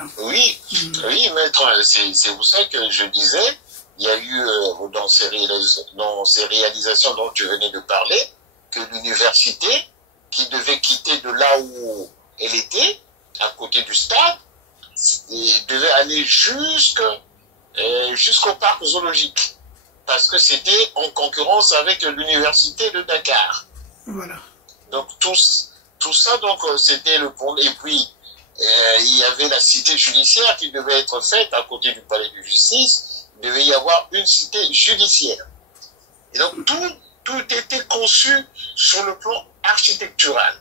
Voilà. Oui, oui, maître, c'est pour ça que je disais, il y a eu dans ces réalisations dont tu venais de parler, que l'université, qui devait quitter de là où elle était, à côté du stade, devait aller jusqu'au parc zoologique, parce que c'était en concurrence avec l'université de Dakar. Voilà. Donc tout ça, donc c'était le pont. Et puis il y avait la cité judiciaire qui devait être faite à côté du palais de justice. Il devait y avoir une cité judiciaire. Et donc tout était conçu sur le plan architectural.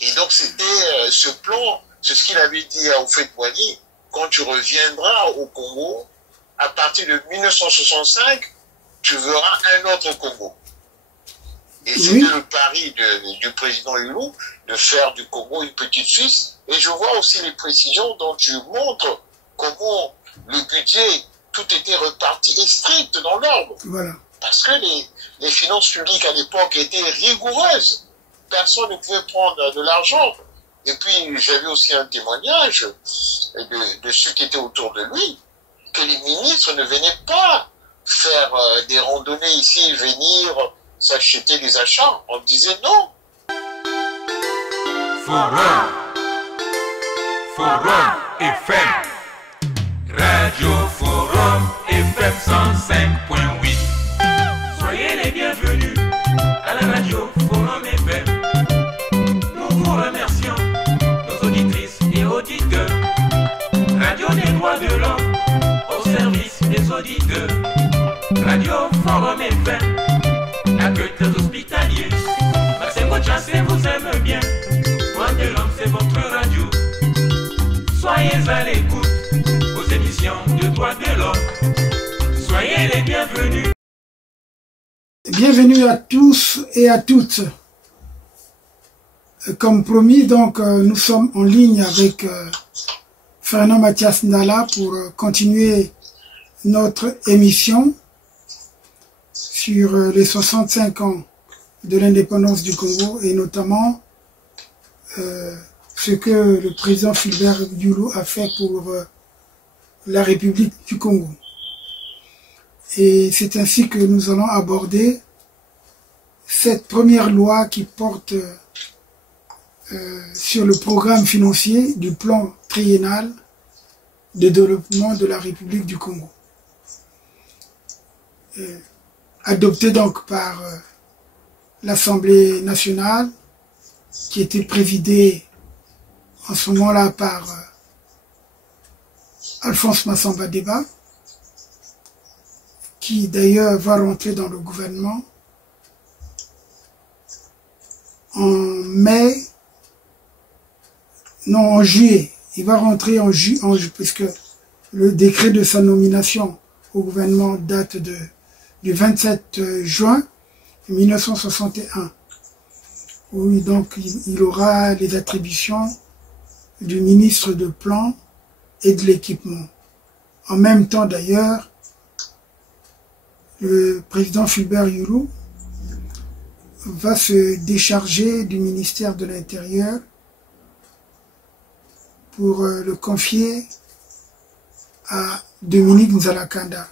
Et donc c'était ce plan, c'est ce qu'il avait dit à Houphouët-Boigny: quand tu reviendras au Congo, à partir de 1965, tu verras un autre Congo. Et c'était le pari du président Hulot de faire du Congo une petite Suisse. Et je vois aussi les précisions dont tu montres comment le budget, tout était reparti et strict dans l'ordre. Voilà. Parce que les finances publiques à l'époque étaient rigoureuses. Personne ne pouvait prendre de l'argent. Et puis j'avais aussi un témoignage de ceux qui étaient autour de lui, que les ministres ne venaient pas faire des randonnées ici, venir s'acheter des achats. On disait non. Forum FM, Radio Forum FM 105.8. Soyez les bienvenus à la Radio Forum FM. Nous vous remercions, nos auditrices et auditeurs. Radio des droits de l'homme au service des auditeurs. Radio Forum FM, accueil des hospitaliers. Maxime Chassé vous aime bien. Droits de l'homme, c'est votre radio. Soyez à l'écoute aux émissions de droits de l'homme. Soyez les bienvenus. Bienvenue à tous et à toutes. Comme promis, donc, nous sommes en ligne avec Fernand Mathias Ndala pour continuer notre émission sur les 65 ans de l'indépendance du Congo et notamment ce que le président Fulbert Yulu a fait pour la République du Congo. Et c'est ainsi que nous allons aborder cette première loi qui porte sur le programme financier du plan triennal de développement de la République du Congo. Adopté donc par l'Assemblée nationale, qui était présidée en ce moment-là par Alphonse Massamba Deba, qui d'ailleurs va rentrer dans le gouvernement en juillet. Il va rentrer en juillet, puisque le décret de sa nomination au gouvernement date du 27 juin 1961. Oui, donc il aura les attributions du ministre de plan et de l'équipement. En même temps d'ailleurs, le président Fulbert Yulu va se décharger du ministère de l'Intérieur pour le confier à Dominique Nzalakanda,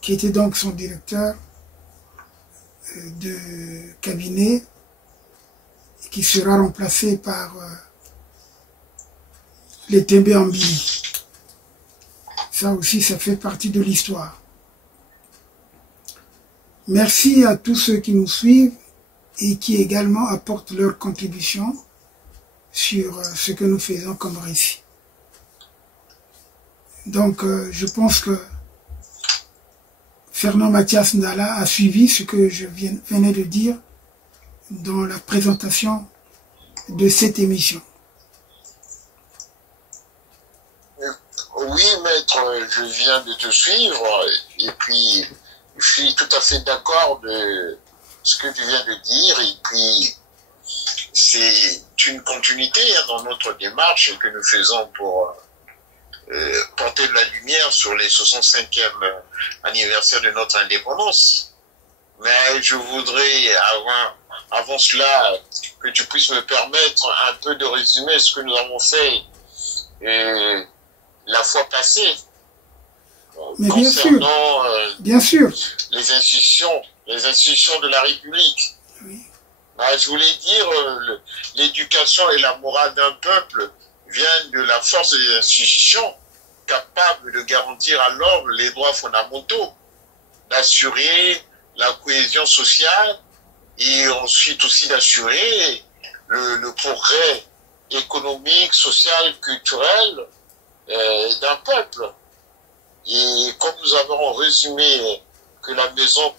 qui était donc son directeur de cabinet, qui sera remplacé par les Tembe Ambili. Ça aussi, ça fait partie de l'histoire. Merci à tous ceux qui nous suivent et qui également apportent leur contribution sur ce que nous faisons comme récit. Donc, je pense que Fernand Mathias Ndala a suivi ce que je venais de dire dans la présentation de cette émission. Oui, maître, je viens de te suivre et puis je suis tout à fait d'accord de ce que tu viens de dire et puis c'est une continuité dans notre démarche que nous faisons pour porter de la lumière sur les 65e anniversaire de notre indépendance. Mais je voudrais, avant cela, que tu puisses me permettre un peu de résumer ce que nous avons fait la fois passée. Mais concernant bien sûr. Les institutions de la République. Oui. Bah, je voulais dire, l'éducation et la morale d'un peuple viennent de la force des institutions capables de garantir à l'homme les droits fondamentaux, d'assurer la cohésion sociale et ensuite aussi d'assurer le progrès économique, social, culturel d'un peuple. Et comme nous avons résumé que la maison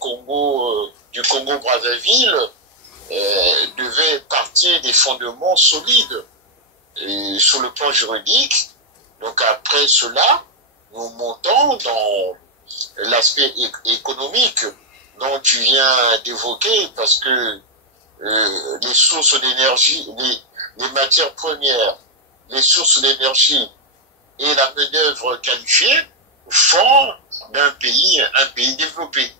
du Congo-Brazzaville devait partir des fondements solides sur le plan juridique, donc après cela, nous montons dans l'aspect économique dont tu viens d'évoquer, parce que les sources d'énergie, les matières premières, les sources d'énergie et la main-d'œuvre qualifiée font d'un pays un pays développé.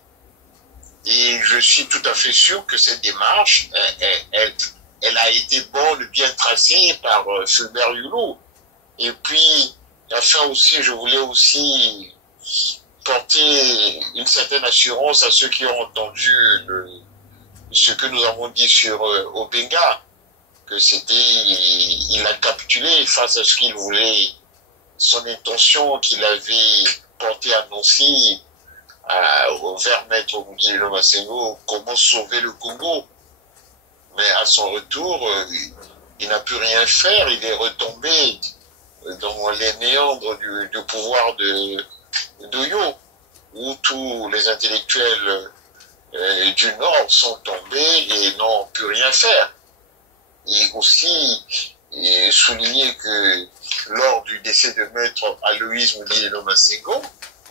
Et je suis tout à fait sûr que cette démarche, elle a été bonne, bien tracée par Fulbert Yulou. Et puis, enfin aussi, je voulais aussi porter une certaine assurance à ceux qui ont entendu ce que nous avons dit sur Obenga, que il a capitulé face à ce qu'il voulait, son intention qu'il avait portée à Nancy, vers Maître Guillaume Massengo, comment sauver le Congo. Mais à son retour, il n'a pu rien faire, il est retombé dans les méandres du pouvoir d'Oyo, où tous les intellectuels du Nord sont tombés et n'ont pu rien faire. Et aussi souligner que lors du décès de Maître Aloïse Guillaume Massengo,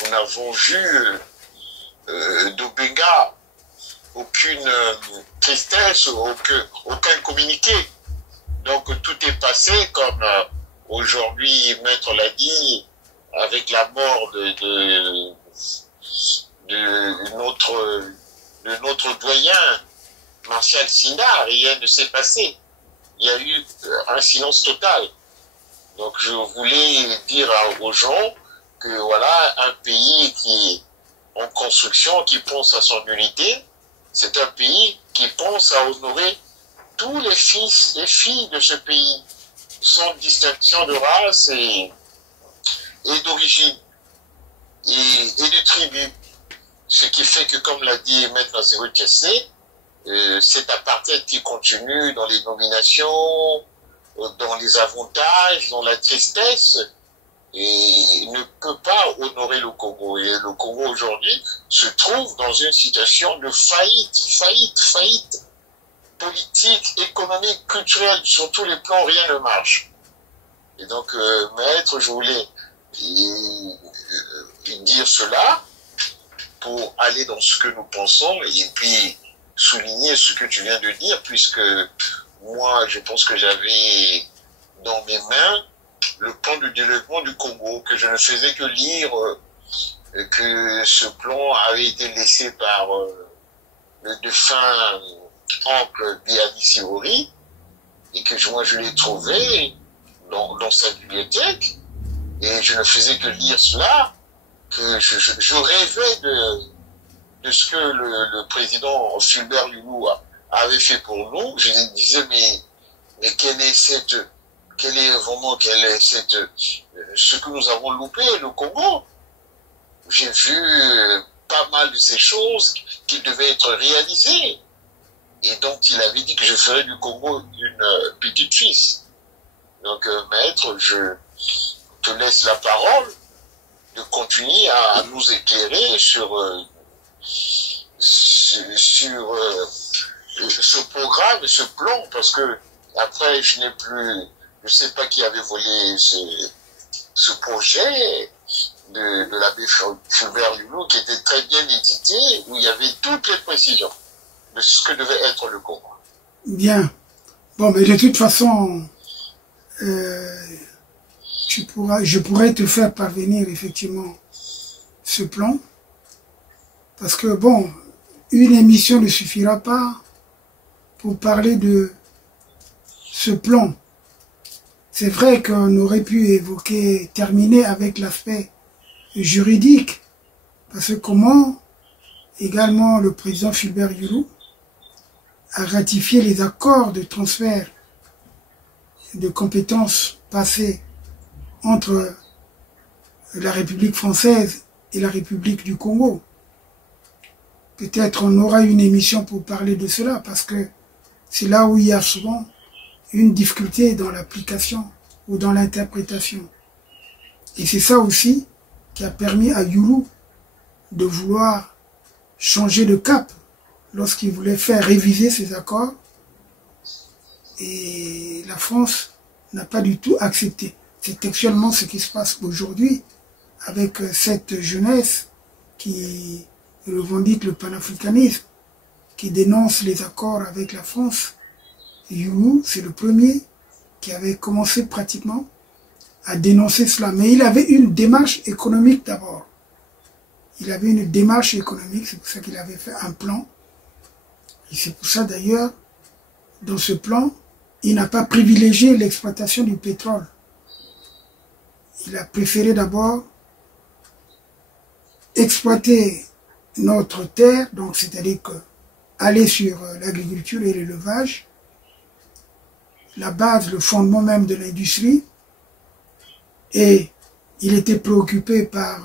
nous n'avons vu d'Obenga aucune tristesse, aucun communiqué. Donc tout est passé comme aujourd'hui Maître l'a dit, avec la mort de notre doyen Martial Sina, rien ne s'est passé. Il y a eu un silence total. Donc je voulais dire aux gens que voilà, un pays qui est en construction, qui pense à son unité, c'est un pays qui pense à honorer tous les fils et filles de ce pays, sans distinction de race et d'origine et de tribu. Ce qui fait que, comme l'a dit Maître Nazero Tchessé, cet apartheid qui continue dans les nominations, dans les avantages, dans la tristesse, et ne peut pas honorer le Congo. Et le Congo aujourd'hui se trouve dans une situation de faillite politique, économique, culturelle, sur tous les plans, rien ne marche. Et donc, Maître, je voulais dire cela pour aller dans ce que nous pensons et puis souligner ce que tu viens de dire, puisque moi, je pense que j'avais dans mes mains le plan de développement du Congo, que je ne faisais que lire, que ce plan avait été laissé par le défunt oncle Biani Siori, et que moi je l'ai trouvé dans sa bibliothèque, et je ne faisais que lire cela, que je rêvais de ce que le président Fulbert Yulou avait fait pour nous. Je disais, mais quelle est ce que nous avons loupé, le Congo? J'ai vu pas mal de ces choses qui devaient être réalisées. Et donc, il avait dit que je ferais du Congo une petite fille. Donc, Maître, je te laisse la parole de continuer à nous éclairer sur ce programme et ce plan, parce que après, je sais pas qui avait volé ce projet de l'abbé Fulbert Yulou, qui était très bien édité, où il y avait toutes les précisions de ce que devait être le Congo. Bien. Bon, mais de toute façon, je pourrais te faire parvenir effectivement ce plan, parce que bon, une émission ne suffira pas pour parler de ce plan. C'est vrai qu'on aurait pu terminer avec l'aspect juridique, parce que comment également le président Fulbert Yulu a ratifié les accords de transfert de compétences passées entre la République française et la République du Congo. Peut-être on aura une émission pour parler de cela, parce que c'est là où il y a souvent une difficulté dans l'application ou dans l'interprétation. Et c'est ça aussi qui a permis à Yulu de vouloir changer de cap lorsqu'il voulait faire réviser ces accords. Et la France n'a pas du tout accepté. C'est actuellement ce qui se passe aujourd'hui avec cette jeunesse qui revendique le panafricanisme, qui dénonce les accords avec la France. Yulu, c'est le premier qui avait commencé pratiquement à dénoncer cela. Mais il avait une démarche économique d'abord. Il avait une démarche économique, c'est pour ça qu'il avait fait un plan. Et c'est pour ça d'ailleurs, dans ce plan, il n'a pas privilégié l'exploitation du pétrole. Il a préféré d'abord exploiter notre terre, donc c'est-à-dire que aller sur l'agriculture et l'élevage, la base, le fondement même de l'industrie, et il était préoccupé par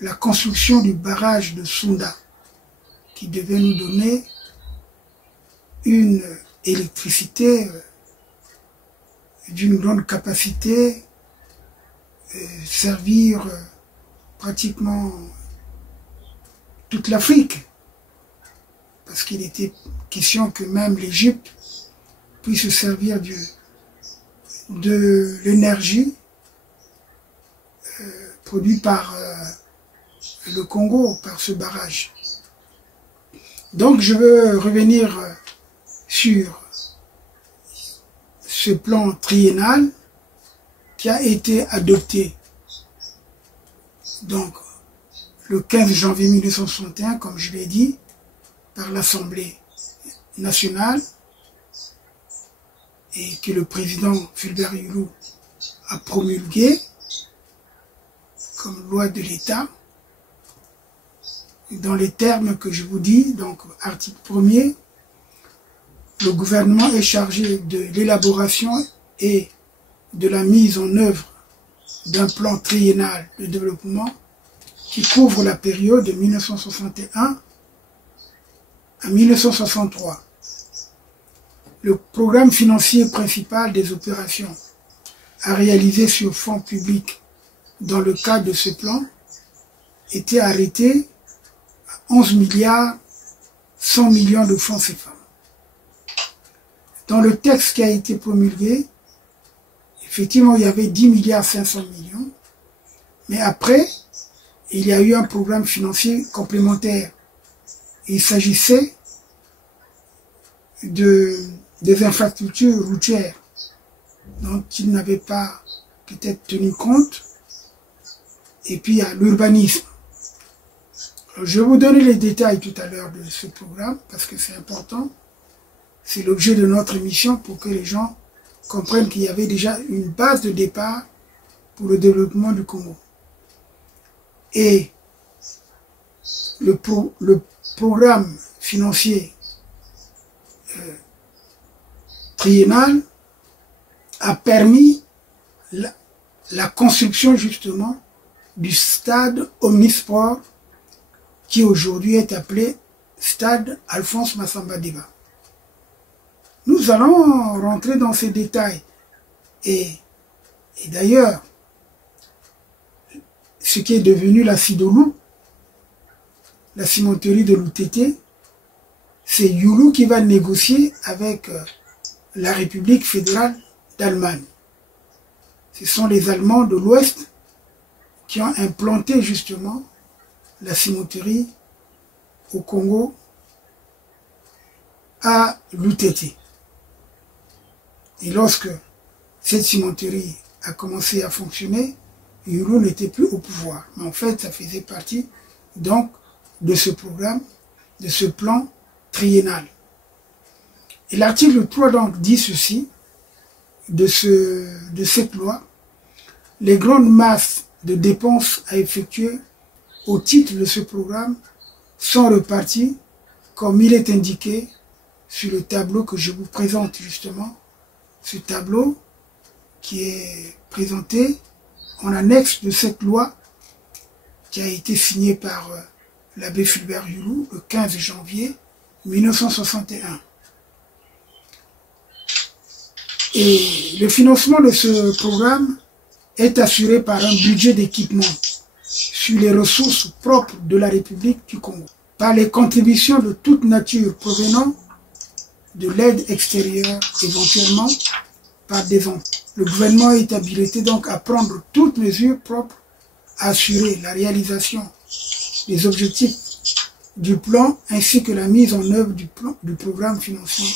la construction du barrage de Sunda, qui devait nous donner une électricité d'une grande capacité, servir pratiquement toute l'Afrique, parce qu'il était question que même l'Égypte puisse se servir de l'énergie produite par le Congo, par ce barrage. Donc je veux revenir sur ce plan triennal qui a été adopté donc le 15 janvier 1961, comme je l'ai dit, par l'Assemblée nationale, et que le président Fulbert Yulu a promulgué comme loi de l'État, dans les termes que je vous dis. Donc article 1er, le gouvernement est chargé de l'élaboration et de la mise en œuvre d'un plan triennal de développement qui couvre la période de 1961 à 1963. Le programme financier principal des opérations à réaliser sur fonds publics dans le cadre de ce plan était arrêté à 11 milliards 100 millions de francs CFA. Dans le texte qui a été promulgué, effectivement, il y avait 10 milliards 500 millions, mais après, il y a eu un programme financier complémentaire. Il s'agissait des infrastructures routières dont il n'avait pas peut-être tenu compte, et puis il y a l'urbanisme. Je vais vous donner les détails tout à l'heure de ce programme, parce que c'est important. C'est l'objet de notre émission pour que les gens comprennent qu'il y avait déjà une base de départ pour le développement du Congo. Et le programme financier triennal a permis la construction justement du stade omnisport qui aujourd'hui est appelé stade Alphonse Massamba Deba. Nous allons rentrer dans ces détails. Et d'ailleurs, ce qui est devenu la Sidolou, la cimenterie de l'UTT, c'est Yulu qui va négocier avec la République fédérale d'Allemagne. Ce sont les Allemands de l'Ouest qui ont implanté justement la cimenterie au Congo à l'UTT. Et lorsque cette cimenterie a commencé à fonctionner, Yulu n'était plus au pouvoir. Mais en fait, ça faisait partie donc de ce programme, de ce plan triennal. Et l'article 3 donc dit ceci: de cette loi, les grandes masses de dépenses à effectuer au titre de ce programme sont reparties comme il est indiqué sur le tableau que je vous présente justement. Ce tableau qui est présenté en annexe de cette loi qui a été signée par l'abbé Fulbert Yulu le 15 janvier 1961. Et le financement de ce programme est assuré par un budget d'équipement sur les ressources propres de la République du Congo, par les contributions de toute nature provenant de l'aide extérieure, éventuellement par des emprunts. Le gouvernement est habilité donc à prendre toutes mesures propres à assurer la réalisation des objectifs du plan ainsi que la mise en œuvre du programme financier,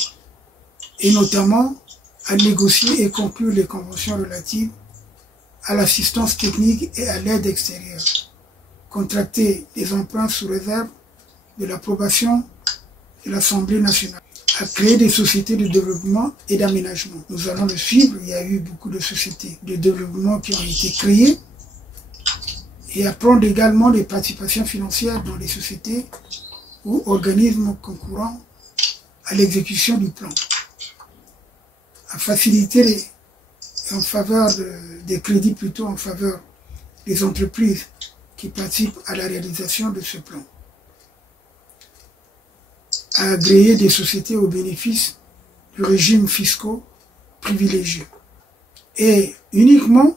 et notamment à négocier et conclure les conventions relatives à l'assistance technique et à l'aide extérieure, contracter des emprunts sous réserve de l'approbation de l'Assemblée nationale, à créer des sociétés de développement et d'aménagement. Nous allons le suivre, il y a eu beaucoup de sociétés de développement qui ont été créées, et à prendre également des participations financières dans les sociétés ou organismes concourant à l'exécution du plan, à faciliter en faveur des crédits plutôt en faveur des entreprises qui participent à la réalisation de ce plan, à agréer des sociétés au bénéfice du régime fiscal privilégié. Et uniquement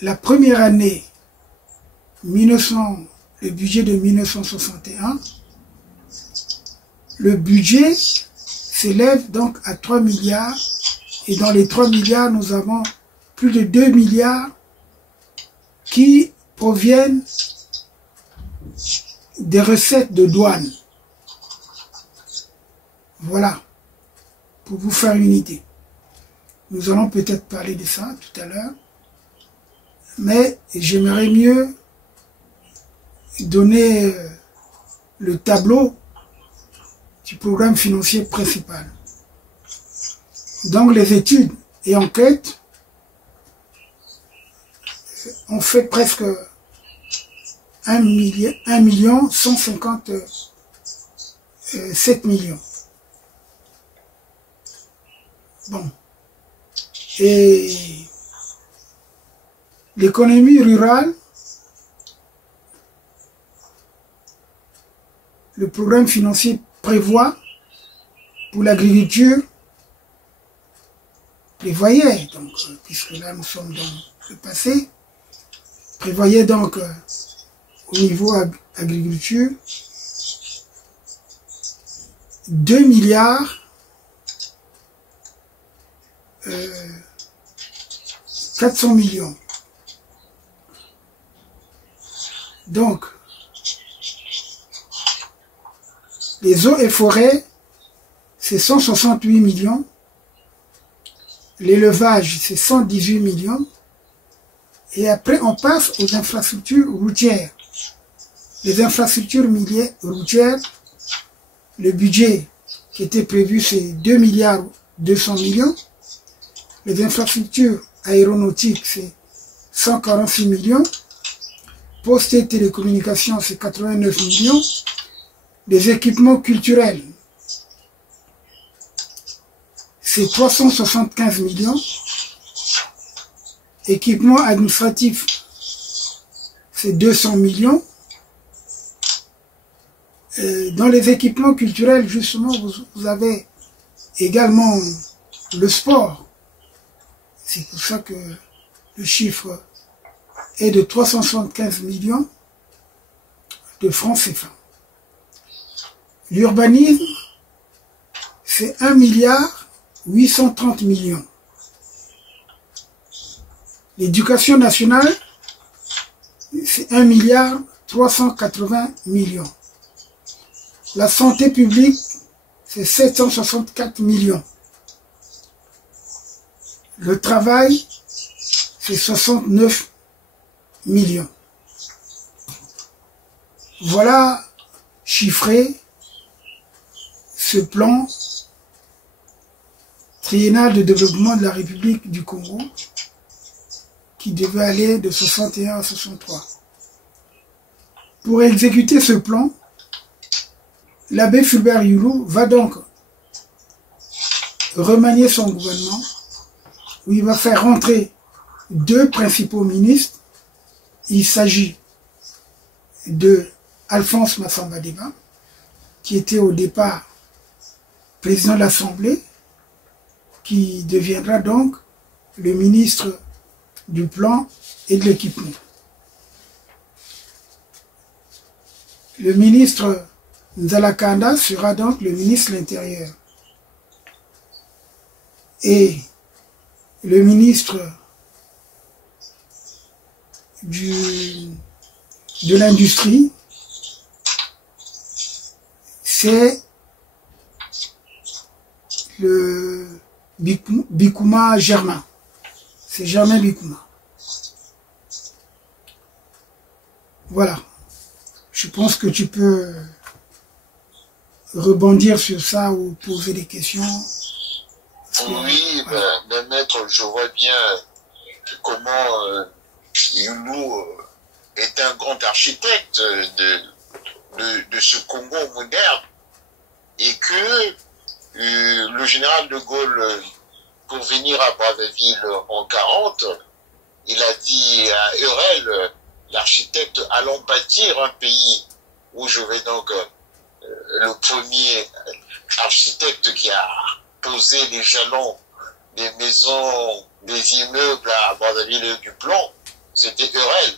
la première année, le budget de 1961, le budget s'élève donc à 3 milliards, et dans les 3 milliards, nous avons plus de 2 milliards qui proviennent des recettes de douane. Voilà, pour vous faire une idée. Nous allons peut-être parler de ça tout à l'heure, mais j'aimerais mieux donner le tableau du programme financier principal. Donc les études et enquêtes ont fait presque 1,157 millions. Bon. Et l'économie rurale, le programme financier prévoit pour l'agriculture, prévoyait, donc, puisque là nous sommes dans le passé, prévoyait donc au niveau agriculture 2 milliards 400 millions. Donc, les eaux et forêts, c'est 168 millions. L'élevage, c'est 118 millions. Et après, on passe aux infrastructures routières. Les infrastructures routières, le budget qui était prévu, c'est 2 milliards 200 millions. Les infrastructures aéronautiques, c'est 146 millions. Postes et télécommunications, c'est 89 millions. Les équipements culturels, c'est 375 millions. Équipements administratifs, c'est 200 millions. Dans les équipements culturels, justement, vous avez également le sport. C'est pour ça que le chiffre est de 375 millions de francs CFA. L'urbanisme, c'est 1 milliard 830 millions. L'éducation nationale, c'est 1 milliard 380 millions. La santé publique, c'est 764 millions. Le travail, c'est 69 millions. Voilà chiffré ce plan triennal de développement de la République du Congo, qui devait aller de 61 à 63. Pour exécuter ce plan, l'abbé Fulbert Yulu va donc remanier son gouvernement, où il va faire rentrer 2 principaux ministres. Il s'agit de Alphonse Massamba-Déba, qui était au départ président de l'Assemblée, qui deviendra donc le ministre du plan et de l'équipement. Le ministre Nzalakanda sera donc le ministre de l'Intérieur. Et le ministre de l'Industrie, c'est le Bikouma Germain. C'est Germain Bikouma. Voilà. Je pense que tu peux rebondir sur ça ou poser des questions. Oui, voilà. Ben, maître, je vois bien comment Yulu est un grand architecte de ce Congo moderne et que le général de Gaulle, pour venir à Brazzaville en 40, il a dit à Hurel, l'architecte, allons bâtir un pays où je vais donc, le premier architecte qui a posé les jalons des maisons, des immeubles à Brazzaville du plan, c'était Hurel,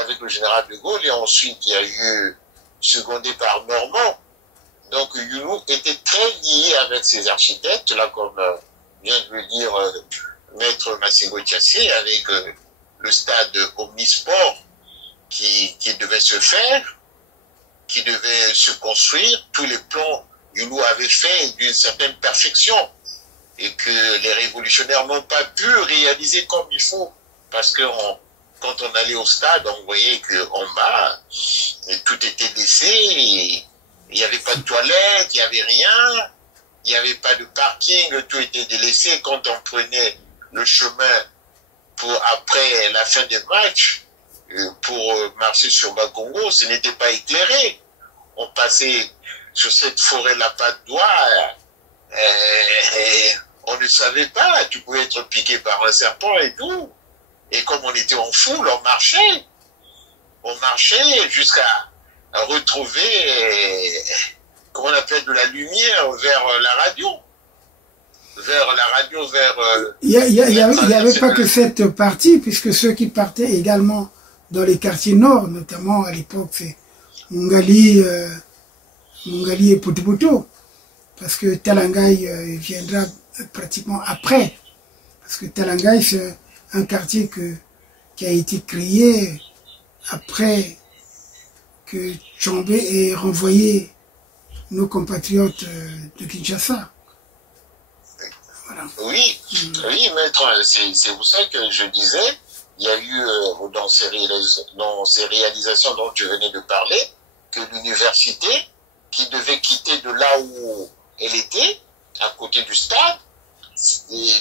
avec le général de Gaulle, et ensuite il y a eu, secondé par Normand. Donc Yulu était très lié avec ces architectes, là comme vient de le dire maître Massingo Tiassé, avec le stade Omnisport qui devait se faire, qui devait se construire. Tous les plans Yulu avait fait d'une certaine perfection et que les révolutionnaires n'ont pas pu réaliser comme il faut, parce que quand on allait au stade, on voyait qu'en bas, tout était laissé, il n'y avait pas de toilettes, il n'y avait rien, il n'y avait pas de parking, tout était délaissé. Quand on prenait le chemin après la fin des matchs, pour marcher sur Bakongo, ce n'était pas éclairé. On passait sur cette forêt la patte d'oie, on ne savait pas, tu pouvais être piqué par un serpent et tout. Et comme on était en foule, on marchait jusqu'à retrouver, comment on appelle, de la lumière vers la radio. Il n'y avait pas que cette partie, puisque ceux qui partaient également dans les quartiers nord, notamment à l'époque, c'est Mungali et Potopoto, parce que Talangai viendra pratiquement après, parce que Talangai c'est un quartier qui a été créé après que Tchombe ait renvoyé nos compatriotes de Kinshasa. Voilà. Oui, oui, maître, c'est pour ça que je disais, il y a eu dans ces réalisations dont tu venais de parler, que l'université, qui devait quitter de là où elle était, à côté du stade,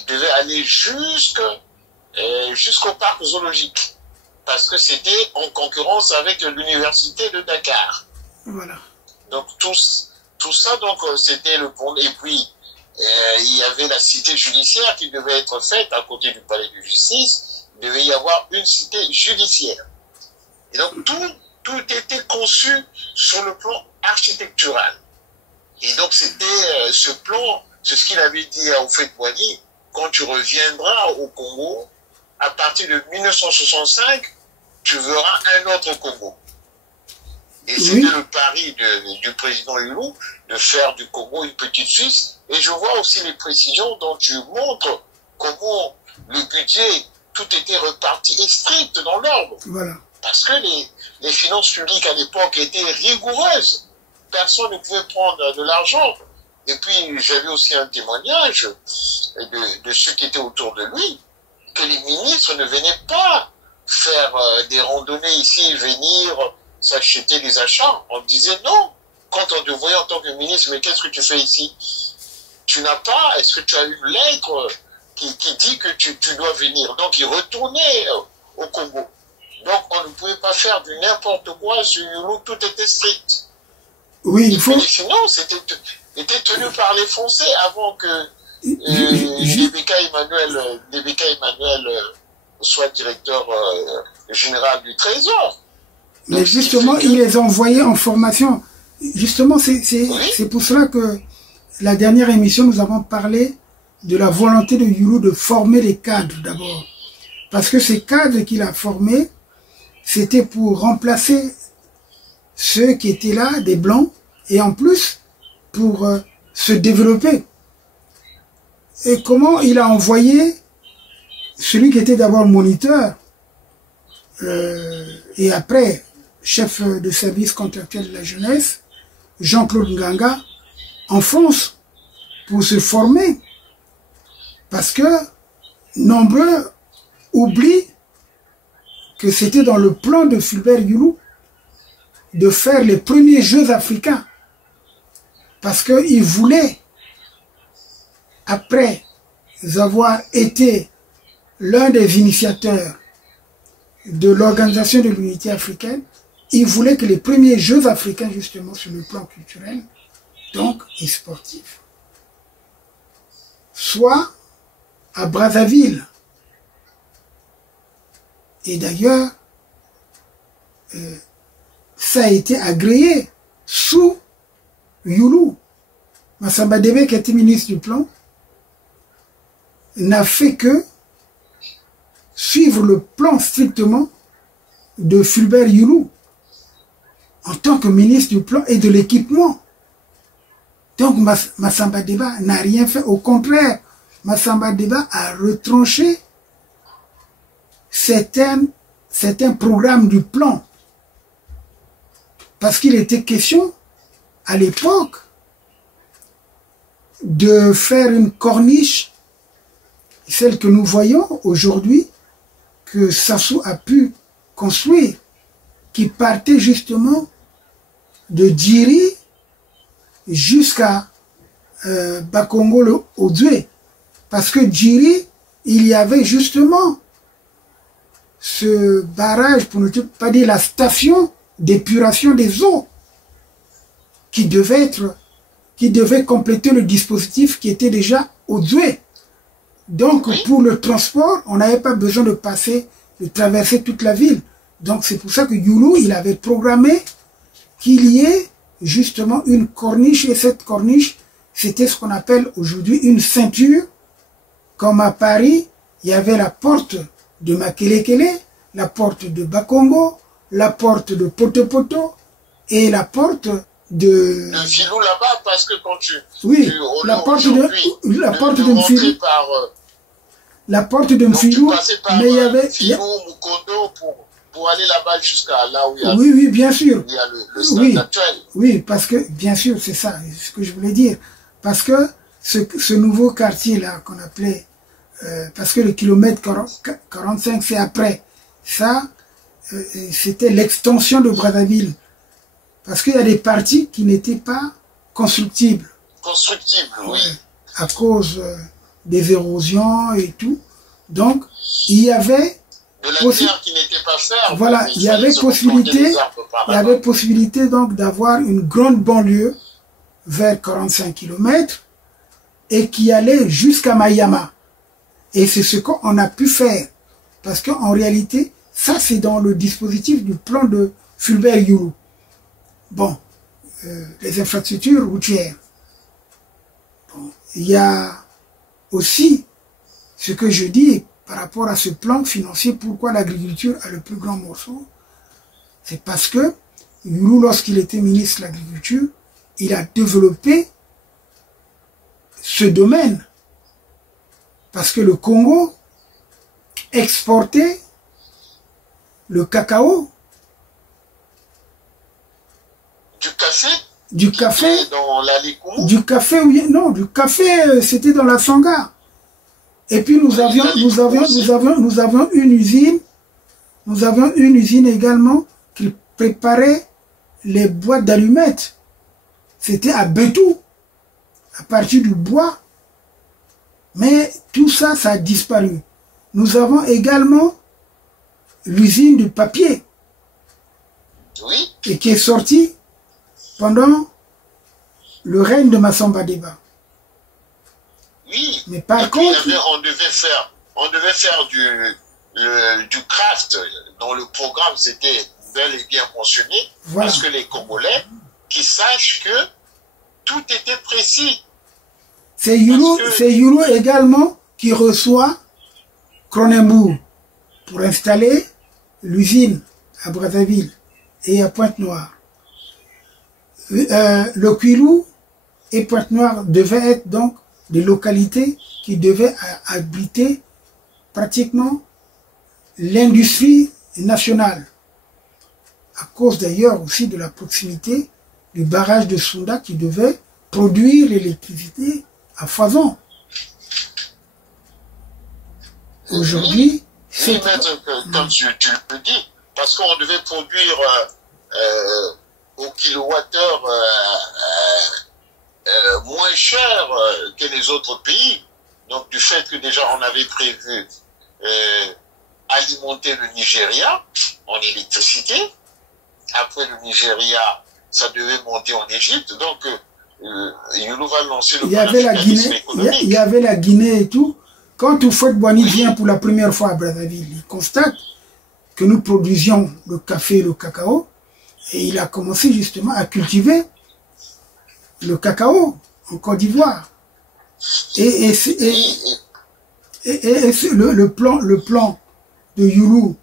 devait aller jusqu'au parc zoologique, parce que c'était en concurrence avec l'université de Dakar. Voilà. Donc tout ça, donc c'était le pont. Et puis il y avait la cité judiciaire qui devait être faite à côté du palais de justice. Il devait y avoir une cité judiciaire. Et donc tout était conçu sur le plan architectural. Et donc c'était ce plan, c'est ce qu'il avait dit à Houphouët-Boigny, quand tu reviendras au Congo, à partir de 1965, tu verras un autre Congo. Et c'était le pari du président Yulu de faire du Congo une petite Suisse. Et je vois aussi les précisions dont tu montres comment le budget, tout était reparti et strict dans l'ordre. Voilà. Parce que les finances publiques à l'époque étaient rigoureuses. Personne ne pouvait prendre de l'argent. Et puis j'avais aussi un témoignage de ceux qui étaient autour de lui, que les ministres ne venaient pas faire des randonnées ici, venir s'acheter des achats. On disait non. Quand on te voyait en tant que ministre, mais qu'est-ce que tu fais ici? tu n'as pas, est-ce que tu as une lettre qui dit que tu dois venir? Donc il retournait au Congo. Donc on ne pouvait pas faire du n'importe quoi sur Youlou, tout était strict. Oui, il faut... Mais sinon, c'était tenu par les Français avant que DBK Emmanuel soit directeur général du Trésor. Mais justement, il les envoyait en formation. Justement, c'est pour cela que la dernière émission, nous avons parlé de la volonté de Youlou de former les cadres d'abord. Parce que ces cadres qu'il a formés, c'était pour remplacer ceux qui étaient là, des Blancs, et en plus, pour se développer. Et comment il a envoyé celui qui était d'abord moniteur, et après, chef de service contractuel de la jeunesse, Jean-Claude Nganga, en France, pour se former. Parce que nombreux oublient que c'était dans le plan de Fulbert Youlou de faire les premiers Jeux africains. Parce qu'il voulait, après avoir été l'un des initiateurs de l'Organisation de l'Unité africaine, il voulait que les premiers Jeux africains, justement, sur le plan culturel, donc, et sportif, soient à Brazzaville. Et d'ailleurs, ça a été agréé sous Youlou. Massamba Débé, qui était ministre du plan, n'a fait que suivre le plan strictement de Fulbert Youlou en tant que ministre du plan et de l'équipement. Donc Massamba Deba n'a rien fait. Au contraire, Massamba Deba a retranché certains programmes du plan. Parce qu'il était question, à l'époque, de faire une corniche, celle que nous voyons aujourd'hui, que Sassou a pu construire, qui partait justement de Djiri jusqu'à Bakongo Odoué. Parce que Djiri, il y avait justement ce barrage, pour ne pas dire la station d'épuration des eaux, qui devait compléter le dispositif qui était déjà Odoué. Donc, pour le transport, on n'avait pas besoin de traverser toute la ville. Donc, c'est pour ça que Youlou, il avait programmé qu'il y ait justement une corniche. Et cette corniche, c'était ce qu'on appelle aujourd'hui une ceinture. Comme à Paris, il y avait la porte de Makelekele, la porte de Bakongo, la porte de Poto et la porte de... Le filou là-bas, parce que quand tu... Oui, la porte de Mfilou. La porte de Mfilou, mais il y avait... Filou, Mukondo, pour aller là-bas jusqu'à là où il y a... Oui, oui, bien sûr. Il y a le stade actuel. Oui, parce que, bien sûr, c'est ça, ce que je voulais dire. Parce que ce nouveau quartier-là, qu'on appelait... parce que le kilomètre 45, c'est après. Ça, c'était l'extension de Brazzaville. Parce qu'il y a des parties qui n'étaient pas constructibles. Constructibles, oui. À cause des érosions et tout. Donc, il y avait... De la terre qui n'était pas ferme. Voilà, il y avait possibilité donc d'avoir une grande banlieue vers 45 km et qui allait jusqu'à Mayama. Et c'est ce qu'on a pu faire. Parce qu'en réalité, ça c'est dans le dispositif du plan de Fulbert Youlou. Bon, les infrastructures routières. Bon, il y a aussi ce que je dis par rapport à ce plan financier, pourquoi l'agriculture a le plus grand morceau. C'est parce que Youlou, lorsqu'il était ministre de l'Agriculture, il a développé ce domaine. Parce que le Congo exportait le cacao. Du café dans la Likoumou. Du café, oui, non, du café, c'était dans la Sangha. Et puis nous avions une usine également qui préparait les boîtes d'allumettes. C'était à Betou, à partir du bois. Mais tout ça, ça a disparu. Nous avons également l'usine du papier. Oui. Et qui est sortie pendant le règne de Massamba Deba. Oui. Mais par contre, on devait faire du craft dont le programme s'était bel et bien mentionné, voilà. Parce que les Congolais qui sachent que tout était précis. C'est Yulu également qui reçoit Cronenbourg pour installer l'usine à Brazzaville et à Pointe-Noire. Le Kwilu et Pointe-Noire devaient être donc des localités qui devaient abriter pratiquement l'industrie nationale, à cause d'ailleurs aussi de la proximité du barrage de Sounda qui devait produire l'électricité à foison. Aujourd'hui, c'est... Oui, maître, comme tu le dis, parce qu'on devait produire au kilowattheure moins cher que les autres pays. Donc du fait que déjà on avait prévu alimenter le Nigeria en électricité. Après le Nigeria, ça devait monter en Égypte. Donc Yulu va lancer le panafricanisme économique. Il y avait la Guinée et tout. Quand Houphouët-Boigny vient pour la première fois à Brazzaville, il constate que nous produisions le café et le cacao. Et il a commencé justement à cultiver le cacao en Côte d'Ivoire. Et le plan de Yulu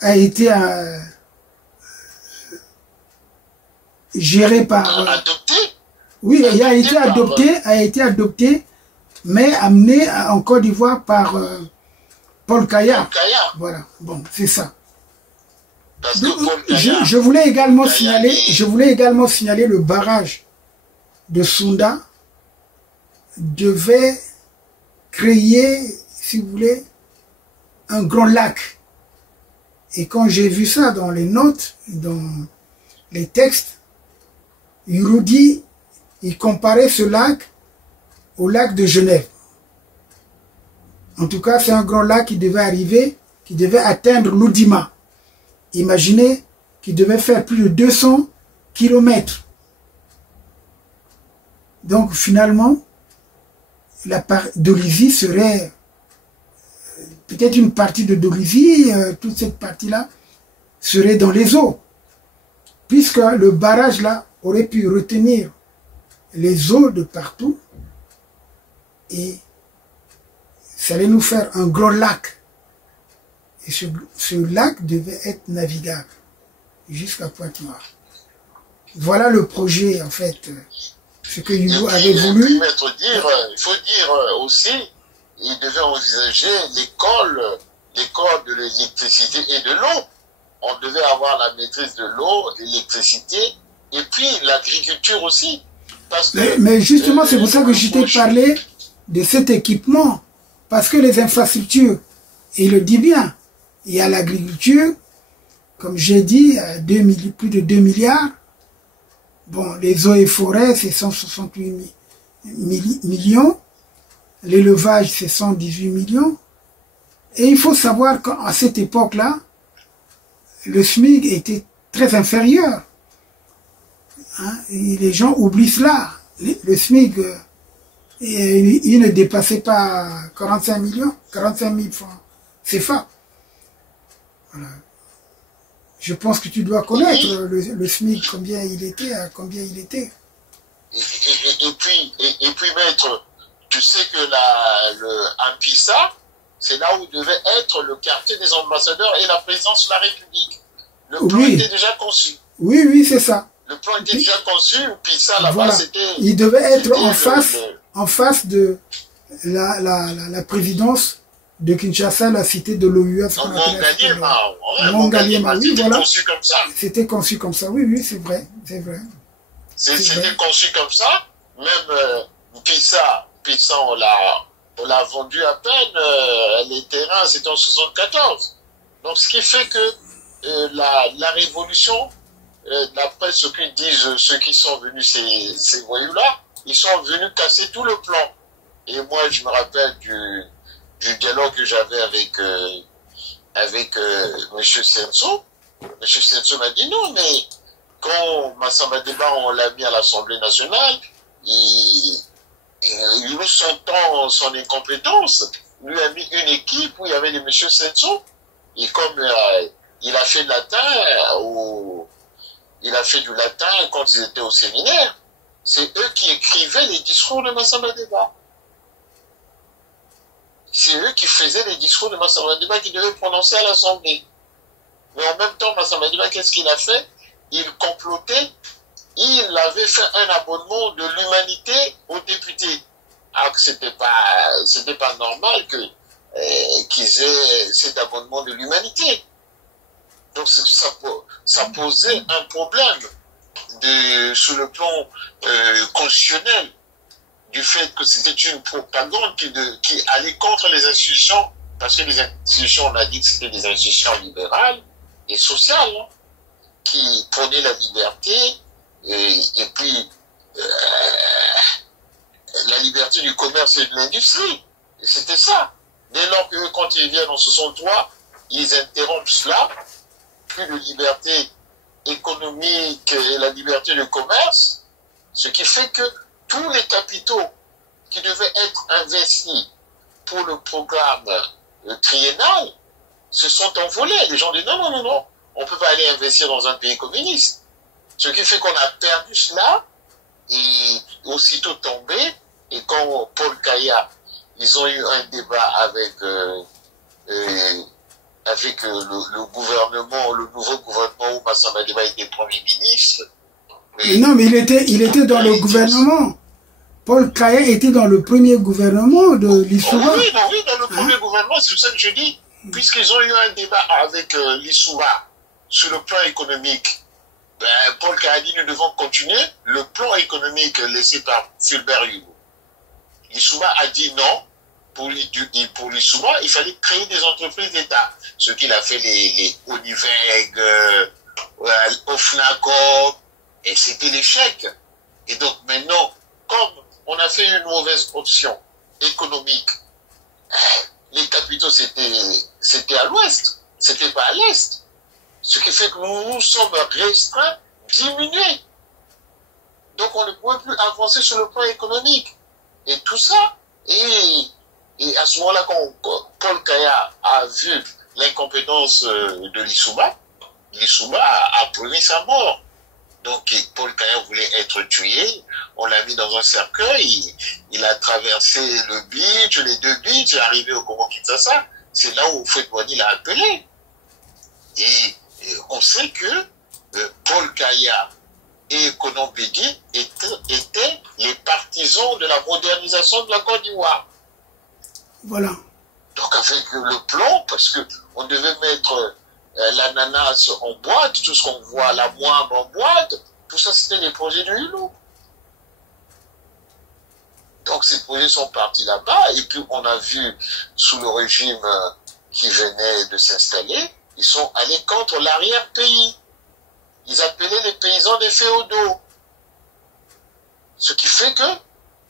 a été géré par... adopté. Oui, il a été adopté, mais amené en Côte d'Ivoire par Paul Kaya. Voilà, bon, c'est ça. Donc, je voulais également signaler le barrage de Sounda devait créer, si vous voulez, un grand lac. Et quand j'ai vu ça dans les notes, dans les textes, Yulu il comparait ce lac au lac de Genève. En tout cas, c'est un grand lac qui devait atteindre l'Oudima. Imaginez qu'il devait faire plus de 200 km. Donc finalement, la part d'Olivier serait peut-être une partie de Dolivier, toute cette partie-là serait dans les eaux. Puisque le barrage là aurait pu retenir les eaux de partout et ça allait nous faire un gros lac. Et ce lac devait être navigable jusqu'à Pointe-Noire. Voilà le projet, en fait, ce que Yulu avait voulu. Il faut dire aussi, il devait envisager l'école de l'électricité et de l'eau. On devait avoir la maîtrise de l'eau, de l'électricité, et puis l'agriculture aussi. Parce que, mais justement, c'est pour ça que je t'ai parlé de cet équipement. Parce que les infrastructures, et il le dit bien, il y a l'agriculture, comme j'ai dit, plus de 2 milliards. Bon, les eaux et forêts, c'est 168 millions. L'élevage, c'est 118 millions. Et il faut savoir qu'à cette époque-là, le SMIC était très inférieur. Hein, et les gens oublient cela. Le SMIC, il ne dépassait pas 45 000 francs CFA. Voilà. Je pense que tu dois connaître le SMIC, combien il était. Et puis maître, tu sais que Ampissa, c'est là où devait être le quartier des ambassadeurs et la présidence de la République. Le plan était déjà conçu. Oui, c'est ça. Le plan était déjà conçu, puis ça là-bas, c'était... Il devait être en face de la présidence de Kinshasa, la cité de l'OUA. Mongaliema, oui, voilà. Conçu comme ça. C'était conçu comme ça, oui, c'est vrai. C'était conçu comme ça. Même Pissa, on l'a vendu à peine, les terrains, c'était en 74. Donc, ce qui fait que la révolution, d'après ce que disent ceux qui sont venus, ces voyous-là, ils sont venus casser tout le plan. Et moi, je me rappelle du dialogue que j'avais avec M. Senso. M. Senso m'a dit non, mais quand Massamba Deba, on l'a mis à l'Assemblée nationale, il nous sentant son incompétence, lui a mis une équipe où il y avait des M. Senso. Et comme il a fait de latin, il a fait du latin quand ils étaient au séminaire, c'est eux qui écrivaient les discours de Massamba Deba. C'est eux qui faisaient les discours de Massamba Deba qui devaient prononcer à l'Assemblée. Mais en même temps, Massamba Deba, qu'est-ce qu'il a fait? Il complotait, il avait fait un abonnement de l'humanité aux députés. Alors que c'était pas normal qu'ils aient cet abonnement de l'humanité. Donc ça posait un problème sur le plan constitutionnel, du fait que c'était une propagande qui allait contre les institutions, parce que les institutions, on a dit que c'était des institutions libérales et sociales, hein, qui prenaient la liberté, et puis la liberté du commerce et de l'industrie. Et c'était ça. Dès lors que quand ils viennent en 63, ils interrompent cela, plus de liberté économique et la liberté de commerce, ce qui fait que tous les capitaux qui devaient être investis pour le programme triennal se sont envolés. Les gens disent non, on ne peut pas aller investir dans un pays communiste. Ce qui fait qu'on a perdu cela et aussitôt tombé. Et quand Paul Kaya, ils ont eu un débat avec le gouvernement, le nouveau gouvernement où Massamba Deba était Premier ministre. Mais non, mais il était dans le gouvernement. Paul Kaya était dans le premier gouvernement de l'Issouba. Oui, dans le premier gouvernement, c'est ça que je dis. Puisqu'ils ont eu un débat avec l'Issouba sur le plan économique, Paul Kaya dit nous devons continuer le plan économique laissé par Fulbert Hugo. L'Issouba a dit non. Pour l'Issouba, il fallait créer des entreprises d'État. Ce qu'il a fait, les Oniveg, Ofnacop, et c'était l'échec. Et donc maintenant, comme on a fait une mauvaise option économique, les capitaux c'était à l'ouest, c'était pas à l'est. Ce qui fait que nous sommes restreints, diminués. Donc on ne pouvait plus avancer sur le plan économique. Et tout ça, et à ce moment-là, quand Paul Kaya a vu l'incompétence de l'Issouba, l'Issouba a promis sa mort. Donc Paul Kaya voulait être tué, on l'a mis dans un cercueil, il a traversé le beach, les deux beaches, il est arrivé au Congo-Kinshasa, c'est là où Fouet-Boigny l'a appelé. Et on sait que Paul Kaya et Konan Bédié étaient les partisans de la modernisation de la Côte d'Ivoire. Voilà. Donc avec le plan, parce qu'on devait mettre l'ananas en boîte, tout ce qu'on voit, la moimbe en boîte, tout ça c'était des projets de Hulot. Donc ces projets sont partis là-bas, et puis on a vu sous le régime qui venait de s'installer, ils sont allés contre l'arrière-pays. Ils appelaient les paysans des féodaux. Ce qui fait que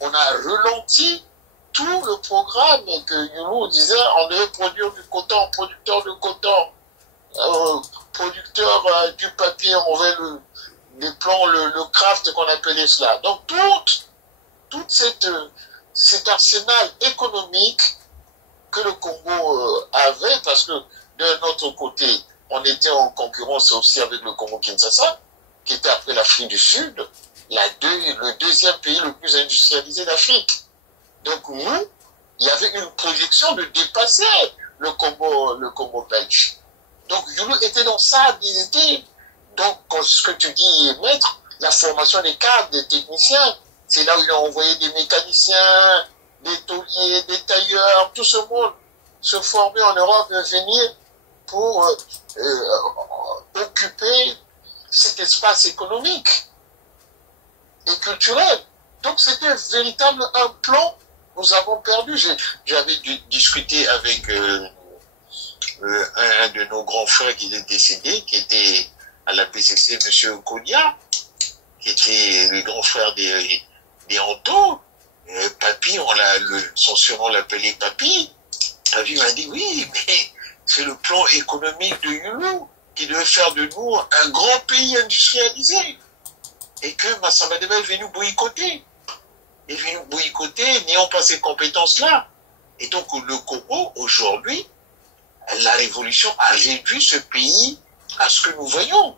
on a ralenti tout le programme que Hulot disait, on devait produire du coton, producteur de coton, producteur du papier, on veut les plans, le craft qu'on appelait cela. Donc tout cet arsenal économique que le Congo avait, parce que de notre côté, on était en concurrence aussi avec le Congo-Kinshasa, qui était après l'Afrique du Sud, le deuxième pays le plus industrialisé d'Afrique. Donc nous, il y avait une projection de dépasser le Congo belge. Donc Hulot était dans sa habilité. Donc ce que tu dis, maître, la formation des cadres, des techniciens, c'est là où il a envoyé des mécaniciens, des tauliers, des tailleurs, tout ce monde se former en Europe et venir pour occuper cet espace économique et culturel. Donc c'était véritable un plan. Nous avons perdu. J'avais discuté avec un de nos grands frères qui est décédé, qui était à la PCC, M. Kodia, qui était le grand frère Néanto, Papy, son surnom l'appelait Papy. Papy m'a dit oui, mais c'est le plan économique de Yulu qui devait faire de nous un grand pays industrialisé. Et que Massamba Deba est venu boycotter. Il est venu boycotter, n'ayant pas ces compétences-là. Et donc le Congo, aujourd'hui, la révolution a réduit ce pays à ce que nous voyons.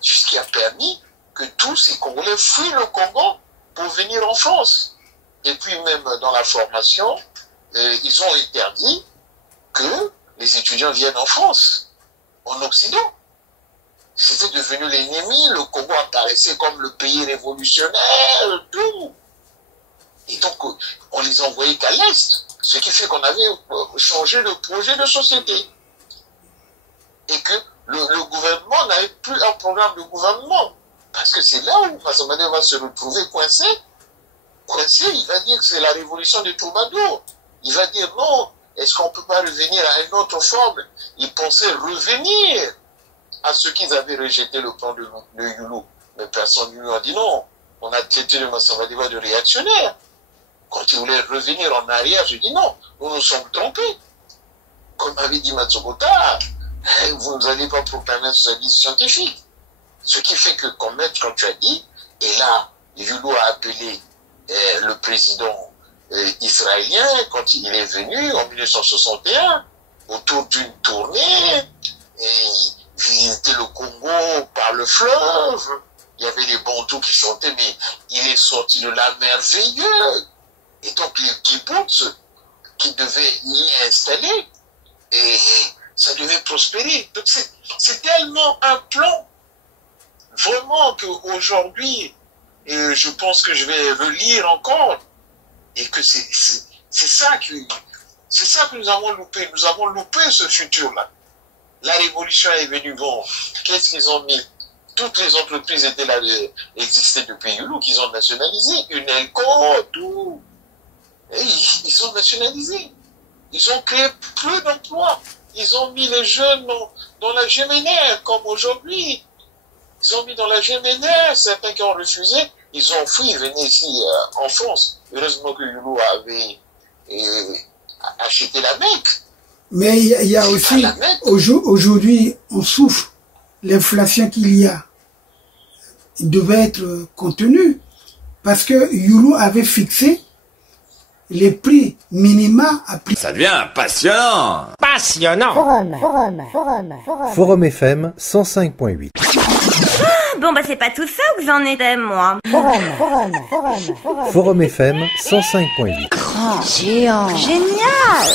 Ce qui a permis que tous ces Congolais fuient le Congo pour venir en France. Et puis même dans la formation, ils ont interdit que les étudiants viennent en France, en Occident. C'était devenu l'ennemi, le Congo apparaissait comme le pays révolutionnaire, tout. Et donc, on les envoyait qu'à l'Est, ce qui fait qu'on avait changé de projet de société. Et que le gouvernement n'avait plus un programme de gouvernement. Parce que c'est là où Massamba va se retrouver coincé. Coincé, il va dire que c'est la révolution des troubadours. Il va dire non, est-ce qu'on ne peut pas revenir à une autre forme? Ils pensaient revenir à ceux qui avaient rejeté le plan de Yulu. Mais personne ne lui a dit non. On a traité le Massamba de réactionnaire. Quand il voulait revenir en arrière, je dis non, nous nous sommes trompés. Comme avait dit Matsukota, vous ne allez pas proclamer un service scientifique. Ce qui fait que, comme tu as dit, et là, Yulu a appelé le président israélien quand il est venu en 1961, autour d'une tournée, et visiter le Congo par le fleuve. Il y avait les Bantous qui chantaient, mais il est sorti de là merveilleux. Et donc les kibbutz qui devaient y installer, et ça devait prospérer. Donc c'est tellement un plan, vraiment qu'aujourd'hui, je pense que je vais relire encore, et que c'est ça que nous avons loupé. Nous avons loupé ce futur-là. La révolution est venue, bon, qu'est-ce qu'ils ont mis? Toutes les entreprises étaient là, existaient depuis Yulu, qu'ils ont nationalisé. Unelco, tout. Et ils ont nationalisé. Ils ont créé peu d'emplois. Ils ont mis les jeunes dans la géménaire, comme aujourd'hui. Ils ont mis dans la géménaire, certains qui ont refusé, ils ont fui, ils venaient ici en France. Heureusement que Yulu avait acheté la Mecque. Mais il y a aussi, aujourd'hui, on souffre. L'inflation qu'il y a, il devait être contenu. Parce que Yulu avait fixé les prix minima à prix. Ça devient passionnant. Passionnant. Forum FM 105.8. Bon bah c'est pas tout ça que j'en étais moi. Forum FM 105.8. Grand géant. Génial.